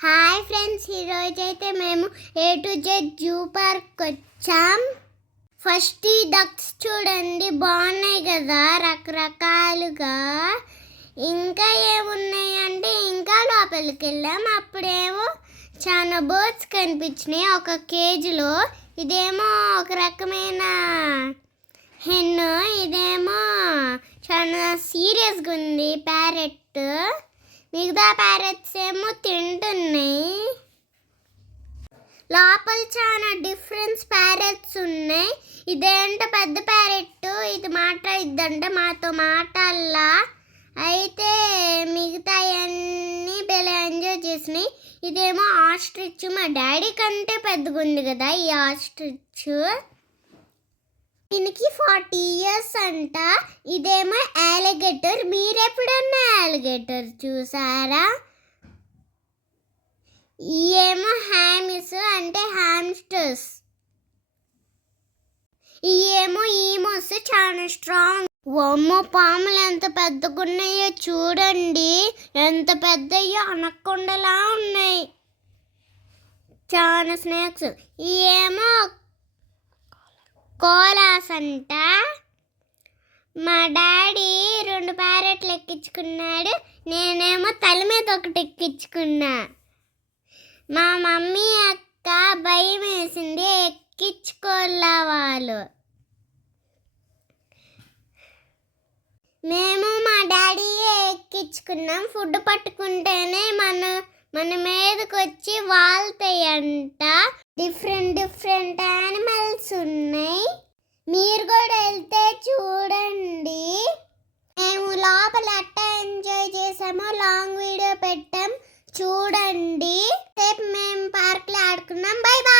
Hi friends, ఈరోజు అయితే మేము A to Z zoo park వచ్చాం. ఫస్ట్ ఈ డక్స్ చూడండి, బాగున్నాయి కదా రకరకాలుగా. ఇంకా ఏమున్నాయి అంటే ఇంకా లోపలికి వెళ్ళాం. అప్పుడేమో చాలా బర్డ్స్ కనిపించినాయి ఒక కేజీలో. ఇదేమో ఒక రకమైన హెన్, ఇదేమో చాలా సీరియస్గా ఉంది ప్యారెట్. మిగతా ప్యారెట్స్ ఏమో తింటున్నాయి. లోపల చాలా డిఫరెన్స్ ప్యారెట్స్ ఉన్నాయి. ఇదేంటో పెద్ద ప్యారెట్, ఇది మాట్లాడిద్దంట మాతో మాటల్లా. అయితే మిగతా అన్నీ భలే ఎంజాయ్ చేసినాయి. ఇదేమో ఆస్ట్రిచ్, మా డాడీ కంటే పెద్దగా ఉంది కదా ఈ ఆస్ట్రిచ్. దీనికి 40 years అంట. ఇదేమో అలిగేటర్. మీరెప్పుడన్నా అలిగేటర్ చూసారా? ఇయేమో హ్యామిస్ అంటే హామ్స్టర్స్. ఇయేమో ఈమోస్, చాలా స్ట్రాంగ్. అమ్మో, పాములు ఎంత పెద్దగా ఉన్నాయో చూడండి, ఎంత పెద్దయో అనకొండలా ఉన్నాయి. చాలా స్నేక్స్. ఇయేమో కోలాస్ అంట. మా డాడీ 2 ప్యారెట్లు ఎక్కించుకున్నాడు, నేనేమో తల మీద ఒకటి ఎక్కించుకున్నా. మా మమ్మీ అక్క భయం వేసింది, ఎక్కించుకోలే వాళ్ళు. మేము మా డాడీయే ఎక్కించుకున్నాం. ఫుడ్ పట్టుకుంటేనే మన మీదకి వచ్చి వాళ్తాయంట. డిఫరెంట్ యానిమల్స్ ఉన్నాయి. మీరు కూడా వెళ్తే చూడండి. మేము లోపల అట్టా ఎంజాయ్ చేసామో లాంగ్ వీడియో పెట్టాం, చూడండి. రేపు మేము పార్క్లో ఆడుకున్నాం. Bye bye.